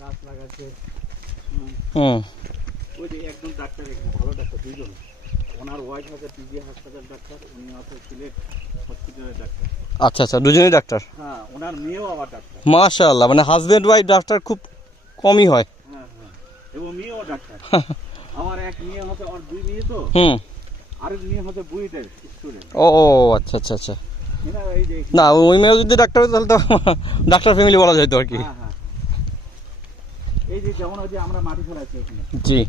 গাছ লাগাচ্ছে। হুম। ওই যে একজন ডাক্তার, এখানে ভালো ডাক্তার দুইজন, ওনার ওয়াইফ আছে পিজি হাসপাতাল ডাক্তার, উনি আছে সিলেট হসপিটালের ডাক্তার। আচ্ছা আচ্ছা, দুজনেই ডাক্তার। হ্যাঁ, ওনার মেয়েও আবার ডাক্তার। মাশাআল্লাহ, মানে হাজবেন্ড ওয়াইফ ডাক্তার খুব কমই হয়। হ্যাঁ হ্যাঁ, এবং মেয়েও ডাক্তার। আমার এক মেয়ে হচ্ছে, আর দুই মেয়ে তো, হুম। আরেক মেয়ে হচ্ছে বুয়েটের স্টুডেন্ট। ও ও, আচ্ছা আচ্ছা আচ্ছা। এই যে না, ওই মেয়েও যদি ডাক্তার হতো তাহলে তো ডাক্তার ফ্যামিলি বলা যেত আর কি। হ্যাঁ হ্যাঁ, এই যে যেমন ওই যে আমরা মাটি ফেলাচ্ছি এখানে। জি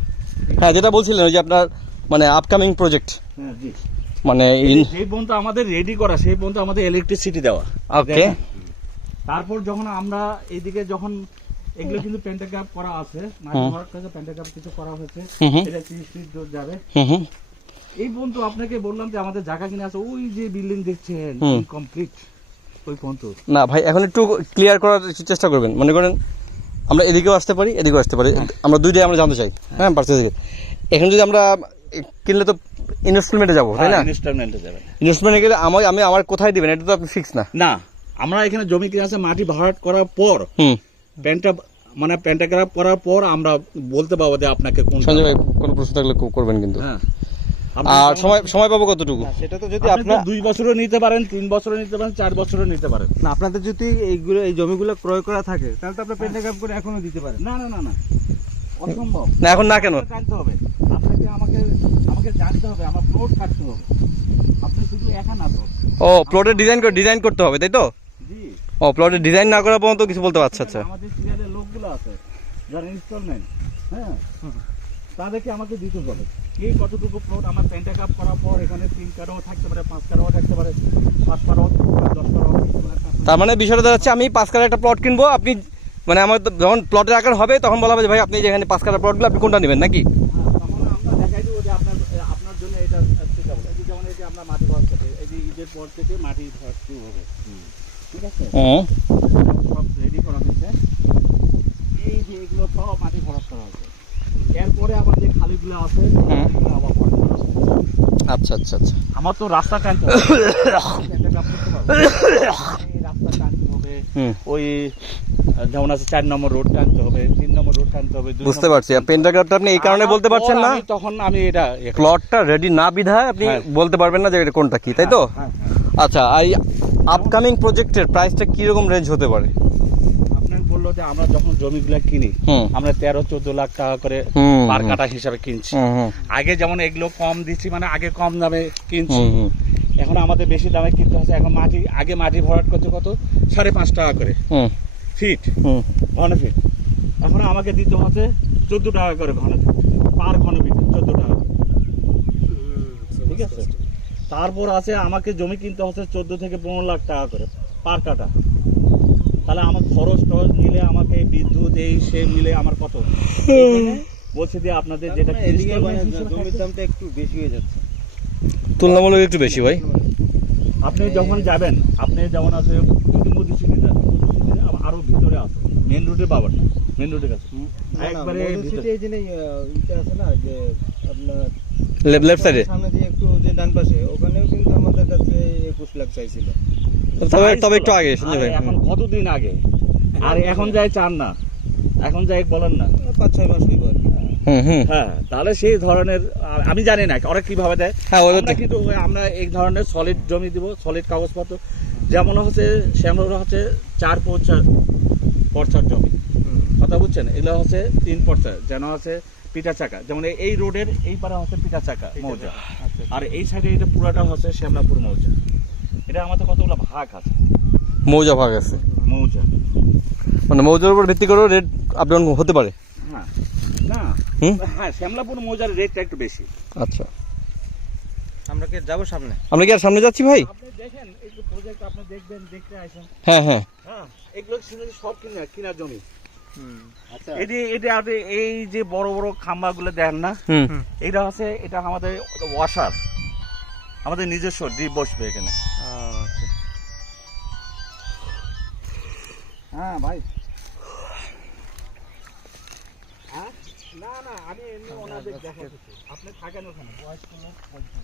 হ্যাঁ, যেটা বলছিলেন ওই যে আপনার মানে আপকামিং প্রজেক্ট, হ্যাঁ জি, মানে সেই পর্যন্ত আমাদের রেডি করা, সেই পর্যন্ত আমাদের ইলেকট্রিসিটি দেওয়া। ওকে। তারপর যখন আমরা এইদিকে যখন এগুলো কিন্তু পেন্টাগ্রাফ করা আছে, মাটি ভরাট কাজে পেন্টাগ্রাফ কিছু করা হয়েছে, এটা 30 ফিট দূর যাবে। এই পর্যন্ত আপনাকে বললাম যে আমাদের জায়গা কিনে আছে, ওই যে বিল্ডিং দেখছেন ইনকমপ্লিট, ওই পর্যন্ত। না ভাই, এখন একটু ক্লিয়ার করার চেষ্টা করবেন। মনে করেন আমরা এদিকেও আসতে পারি, এদিকেও আসতে পারি, আমরা দুইটাই আমরা জানতে চাই। হ্যাঁ, পার্সেল থেকে এখন যদি আমরা কিনলে তো ইনভেস্টমেন্টে যাবো, তাই না? ইনস্টলমেন্টে যাবে। ইনভেস্টমেন্টে গেলে আমি আমার কোথায় দিবেন এটা তো আপনি ফিক্স না। না, আমরা এখানে জমি কিনে আছে, মাটি ভরাট করার পর মানে পেন্টাগ্রাফ করার পর আমরা বলতে পারবো যে আপনাকে কোন। সঞ্জয় ভাই, কোনো প্রশ্ন থাকলে করবেন কিন্তু। হ্যাঁ, আর সময় পাবো কতটুকু? সেটা তো যদি আপনার 2 বছরও নিতে পারেন, 3 বছরও নিতে পারেন, 4 বছরও নিতে পারেন। না, আপনাদের যদি এই জমিগুলো ক্রয় করা থাকে তাহলে তো আপনার পেন্টাগ্রাফ করে এখনো দিতে পারেন। না না না না, অসম্ভব। না, এখন না কেন? জানতে হবে আপনাকে, আমাকে জানতে হবে, আমার প্লট কাটতে হবে। আপনি শুধু একা না তো। ও, প্লটের ডিজাইন করতে হবে, তাই তো? জি। ও, প্লটের ডিজাইন না করা পর্যন্ত কিছু বলতে পারছে। আচ্ছা, আমাদের সিরিয়ালের লোকগুলো আছে যারা ইনস্টলমেন্ট, হ্যাঁ, তাদেরকে আমাকে দিতে হবে কে কতটুকু প্লট। আমার পেন্টাগ্রাফ করার পর এখানে 3 কাঠাও থাকতে পারে, 5 কাঠাও থাকতে পারে, 5 কাঠাও, 10 কাঠাও। তার মানে বিষয়টা দাঁড়াচ্ছে আমি 5 কাঠা একটা প্লট কিনবো, আপনি মানে আমার যখন প্লটের আকার হবে তখন বলা হবে যে ভাই আপনি যেখানে 5 কাঠা প্লটগুলো আপনি কোনটা নেবেন নাকি? তখন আমরা দেখাই দেবো যে আপনার জন্য এটা সুইটেবল। এই যে যেমন এই যে আমরা মাটি ভরাট করতে, এই যে ঈদের পর থেকে মাটি ভরাট শুরু হবে, ঠিক আছে? সব রেডি করা হয়েছে, এই যে এগুলো সব মাটি ভরাট করা হয়েছে। এরপরে আবার যে খালিগুলো আছে এগুলো আবার ভরাট করা হবে। আচ্ছা আচ্ছা আচ্ছা। আমার তো রাস্তা টানতে হবে, এই রাস্তা টানতে হবে, ওই যেমন আছে 4 নম্বর রোড টানতে হবে, 3 নম্বর রোড টানতে হবে। বুঝতে পারছি, পেন্টাগ্রাফটা আপনি এই কারণে বলতে পারছেন না, তখন আমি এটা প্লটটা রেডি না বিধায় আপনি বলতে পারবেন না যে এটা কোনটা কি, তাই তো? আচ্ছা, আর আপকামিং প্রজেক্টের প্রাইসটা কি রকম রেঞ্জ হতে পারে? আপনাকে বললো যে আমরা যখন জমিগুলা কিনি আমরা 13-14 লাখ টাকা করে পার কাঠা হিসাবে কিনছি। আগে যেমন এগুলো কম দিচ্ছি, মানে আগে কম দামে কিনছি, এখন আমাদের বেশি দামে কিনতে হচ্ছে। এখন আগে মাটি ভরাট করতে কত, 5.5 টাকা করে ফিট, ঘন ফিট। এখন আমাকে দিতে হচ্ছে 14 টাকা করে ঘন ফিট, পার ঘন ফিট 14 টাকা করে, ঠিক আছে? তারপর আছে আমাকে জমি কিনতে হচ্ছে 14 থেকে 15 লাখ টাকা করে পার কাঠা। তাহলে আমার খরচ টরচ মিলে, আমাকে বিদ্যুৎ এই সে মিলে আমার কত বলছে যে আপনাদের যেটা জমির দামটা একটু বেশি হয়ে যাচ্ছে, তুলনামূলক একটু বেশি ভাই। আপনি যখন যাবেন, আপনি যেমন আছে যদি মধুসিটি যান, আরো ভিতরে আছে মেন রোডে পাবেন, মেন রোডের কাছে একবারে এই যে এটা আছে না যে আপনার লেফট সাইডে সামনে দিয়ে একটু যে ডান পাশে, ওখানেও কিন্তু আমাদের কাছে 21 লাখ চাইছিল। তবে একটু আগে সঞ্জয় ভাই, এখন কতদিন আগে, আর এখন যাই চান না, এখন যাই বলেন না 5-6 মাস হইব আর কি। হ্যাঁ, তাহলে সেই ধরনের আমি জানি না ওরা কিভাবে দেয়। কিন্তু আমরা এই ধরনের সলিড জমি দিব, সলিড কাগজপত্র। যেমন হচ্ছে শ্যামলা হচ্ছে 4 পর্চার জমি, কথা বুঝছেন? এগুলো হচ্ছে 3 পর্চা, যেন আছে পিঠা চাকা। যেমন এই রোডের এই পারে হচ্ছে পিঠা চাকা মৌজা, আর এই সাইডে এটা পুরাটা হচ্ছে শ্যামলাপুর মৌজা। এটা আমাদের কতগুলো ভাগ আছে, মৌজা ভাগ আছে, মৌজা। মানে মৌজার উপর ভিত্তি করে রেট আপ ডাউন হতে পারে। হ্যাঁ, না, হ্যাঁ, শ্যামলাপুর মৌজার রেটটা একটু বেশি। আচ্ছা, আমরা কি যাবো সামনে? আমরা কি আর সামনে যাচ্ছি ভাই? আপনি দেখেন এই যে প্রজেক্ট আপনি দেখবেন, দেখতে আসেন। হ্যাঁ হ্যাঁ, এগুলো শুনেছি সব কিনা জমি। আচ্ছা, এটা আপনি এই যে বড় বড় খাম্বাগুলো দেখেন না, এটা হচ্ছে, এটা আমাদের ওয়াশার, আমাদের নিজস্ব ডিপ বসবে এখানে। হ্যাঁ ভাই, না না, আমি এমনি ওনাদের দেখাচ্ছি, আপনি থাকেন ওখানে বয়স্ক লোক।